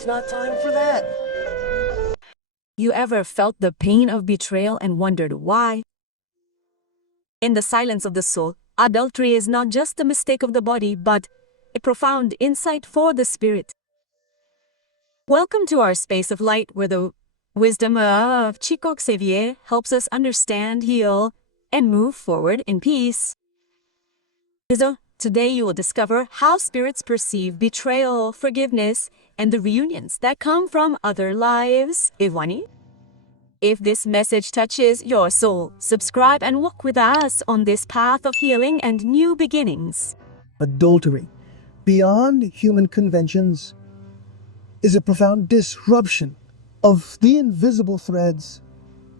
It's not time for that. You ever felt the pain of betrayal and wondered why? In the silence of the soul, adultery is not just a mistake of the body, but a profound insight for the spirit. Welcome to our space of light, where the wisdom of Chico Xavier helps us understand, heal, and move forward in peace. So, today you will discover how spirits perceive betrayal, forgiveness, and the reunions that come from other lives. Ivani? If this message touches your soul, subscribe and walk with us on this path of healing and new beginnings. Adultery, beyond human conventions, is a profound disruption of the invisible threads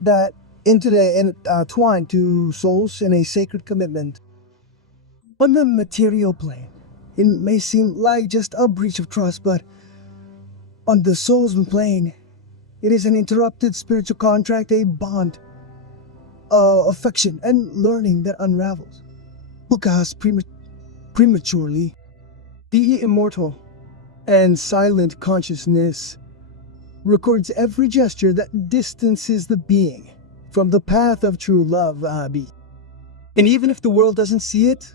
that entwine two souls in a sacred commitment. On the material plane, it may seem like just a breach of trust, but on the soul's plane, it is an interrupted spiritual contract, a bond of affection and learning that unravels. Because prematurely, the immortal and silent consciousness records every gesture that distances the being from the path of true love, Abi. And even if the world doesn't see it,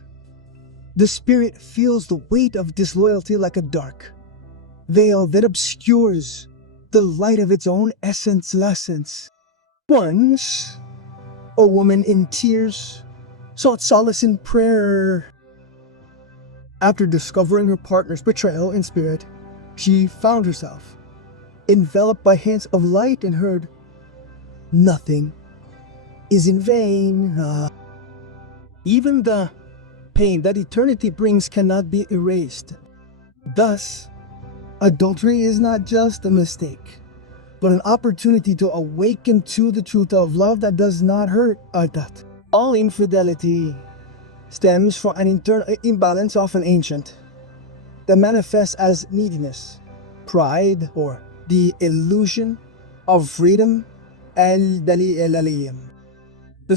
the spirit feels the weight of disloyalty like a dark veil that obscures the light of its own essence. Once, a woman in tears sought solace in prayer. After discovering her partner's betrayal in spirit, she found herself enveloped by hints of light and heard, "Nothing is in vain." Even the pain that eternity brings cannot be erased. Thus, adultery is not just a mistake, but an opportunity to awaken to the truth of love that does not hurt. That all infidelity stems from an internal imbalance, often ancient, that manifests as neediness, pride, or the illusion of freedom. The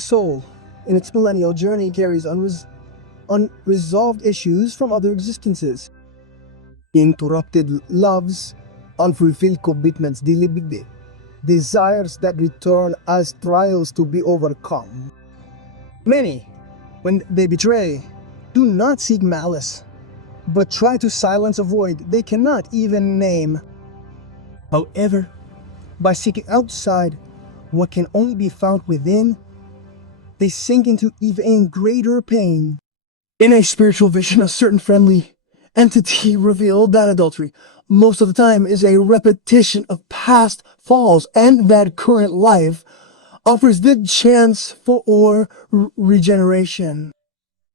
soul, in its millennial journey, carries unresolved issues from other existences. Interrupted loves, unfulfilled commitments, desires that return as trials to be overcome. Many, when they betray, do not seek malice, but try to silence a void they cannot even name. However, by seeking outside what can only be found within, they sink into even greater pain. In a spiritual vision, a certain friendly entity revealed that adultery, most of the time, is a repetition of past falls, and that current life offers the chance for regeneration.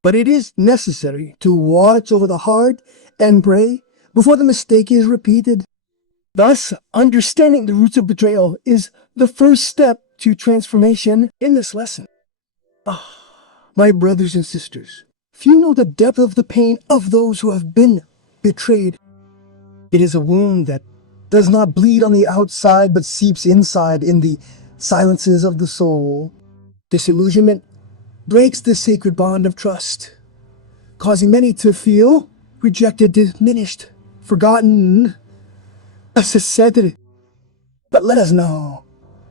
But it is necessary to watch over the heart and pray before the mistake is repeated. Thus, understanding the roots of betrayal is the first step to transformation in this lesson. My brothers and sisters, few know the depth of the pain of those who have been betrayed. It is a wound that does not bleed on the outside but seeps inside in the silences of the soul. Disillusionment breaks the sacred bond of trust, causing many to feel rejected, diminished, forgotten, said. But let us know,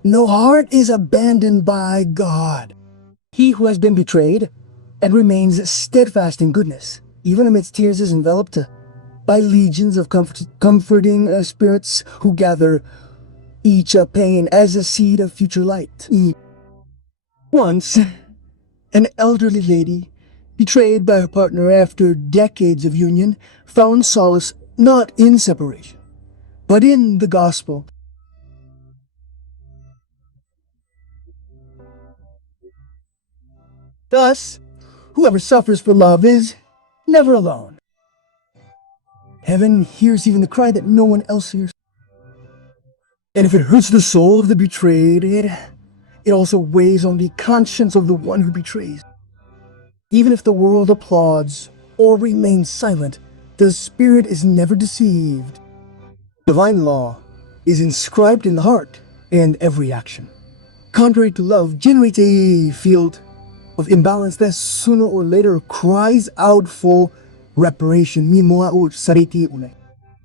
no heart is abandoned by God. He who has been betrayed and remains steadfast in goodness, even amidst tears, is enveloped by legions of comforting spirits who gather each pain as a seed of future light. Once, an elderly lady, betrayed by her partner after decades of union, found solace not in separation, but in the gospel. Thus, whoever suffers for love is never alone. Heaven hears even the cry that no one else hears. And if it hurts the soul of the betrayed, it also weighs on the conscience of the one who betrays. Even if the world applauds or remains silent, the spirit is never deceived. Divine law is inscribed in the heart and every action. Contrary to love, generates a field of imbalance that sooner or later cries out for reparation. Mimoa o sariti unay.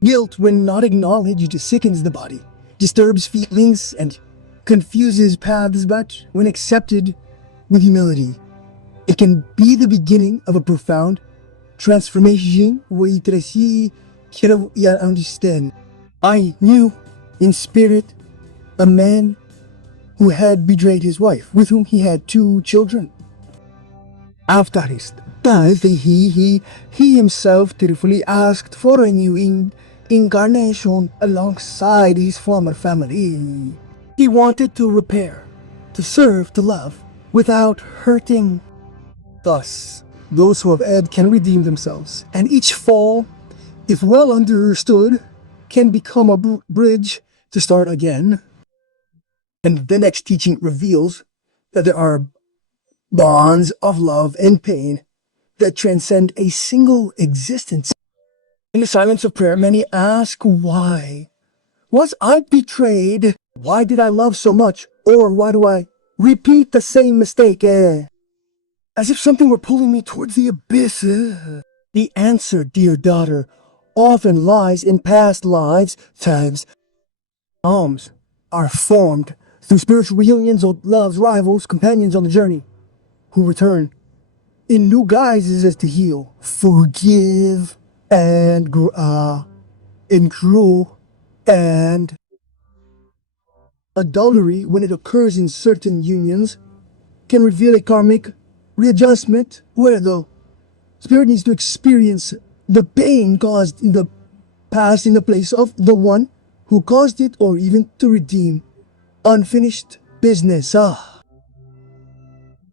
Guilt, when not acknowledged, sickens the body, disturbs feelings, and confuses paths, but when accepted with humility, it can be the beginning of a profound transformation. Understand. I knew in spirit a man who had betrayed his wife, with whom he had 2 children. After his death, he himself tearfully asked for a new incarnation alongside his former family. He wanted to repair, to serve, to love, without hurting. Thus, those who have erred can redeem themselves, and each fall, if well understood, can become a bridge to start again. And the next teaching reveals that there are bonds of love and pain that transcend a single existence. In the silence of prayer, many ask, why? Was I betrayed? Why did I love so much? Or why do I repeat the same mistake? As if something were pulling me towards the abyss. The answer, dear daughter, often lies in past lives. Alms are formed through spiritual reunions, old loves, rivals, companions on the journey, who return in new guises as to heal, forgive, and grow, and adultery, when it occurs in certain unions, can reveal a karmic readjustment where the spirit needs to experience the pain caused in the past in the place of the one who caused it, or even to redeem unfinished business.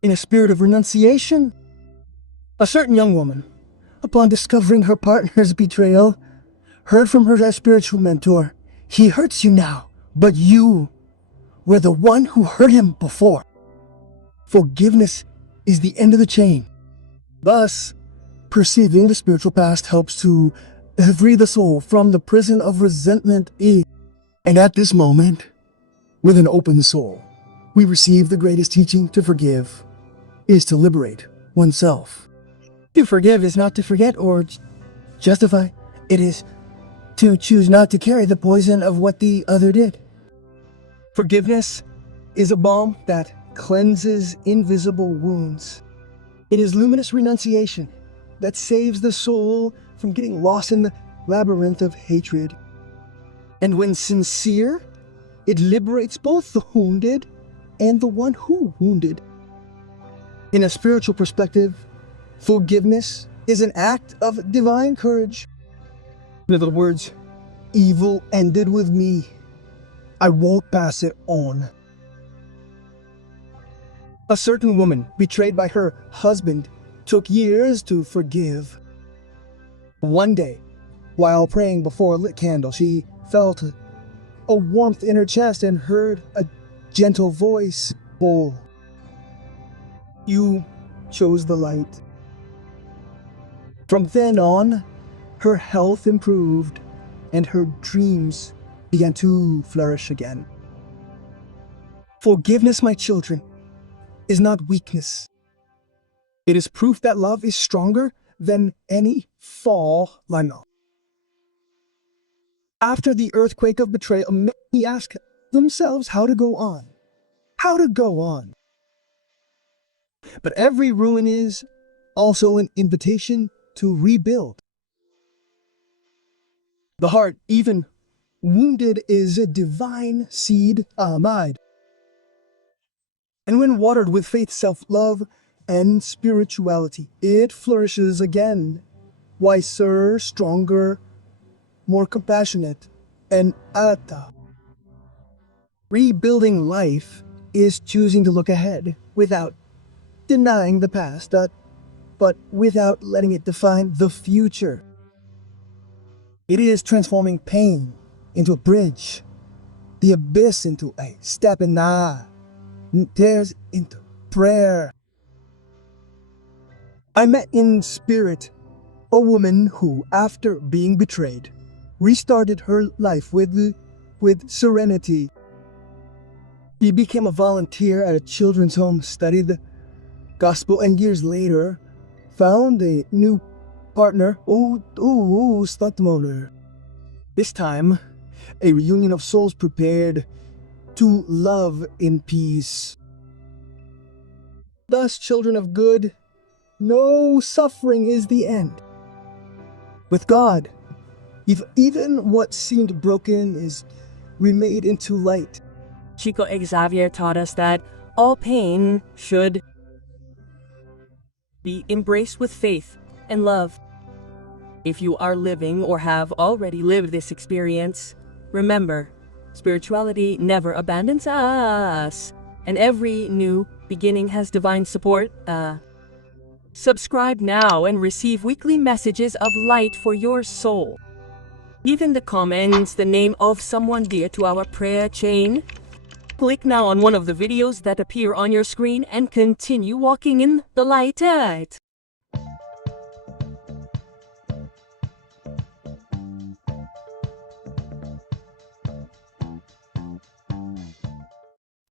In a spirit of renunciation, a certain young woman, upon discovering her partner's betrayal, heard from her spiritual mentor, "He hurts you now, but you were the one who hurt him before." Forgiveness is the end of the chain. Thus, perceiving the spiritual past helps to free the soul from the prison of resentment. And at this moment, with an open soul, we receive the greatest teaching. To forgive is to liberate oneself. To forgive is not to forget or justify. It is to choose not to carry the poison of what the other did. Forgiveness is a balm that cleanses invisible wounds. It is luminous renunciation that saves the soul from getting lost in the labyrinth of hatred. And when sincere, it liberates both the wounded and the one who wounded. In a spiritual perspective, forgiveness is an act of divine courage. In other words, evil ended with me. I won't pass it on. A certain woman, betrayed by her husband, took years to forgive. One day, while praying before a lit candle, she felt a warmth in her chest and heard a gentle voice. "Oh, you chose the light." From then on, her health improved and her dreams began to flourish again. Forgiveness, my children, is not weakness. It is proof that love is stronger than any fall. After the earthquake of betrayal, many ask themselves how to go on. How to go on. But every ruin is also an invitation to rebuild. The heart, even wounded, is a divine seed, Ahmad. And when watered with faith, self-love, and spirituality, it flourishes again, wiser, stronger, more compassionate, and atta. Rebuilding life is choosing to look ahead without denying the past, but without letting it define the future. It is transforming pain into a bridge, the abyss into a step, and tears into prayer. I met in spirit a woman who, after being betrayed, restarted her life with serenity. She became a volunteer at a children's home, studied the gospel, and years later found a new partner. Stuntmotor. This time, a reunion of souls prepared to love in peace. Thus, children of good, no suffering is the end. With God, if even what seemed broken is remade into light. Chico and Xavier taught us that all pain should be embraced with faith and love. If you are living or have already lived this experience, remember, spirituality never abandons us, and every new beginning has divine support. Subscribe now and receive weekly messages of light for your soul. Leave in the comments the name of someone dear to our prayer chain. Click now on one of the videos that appear on your screen and continue walking in the light.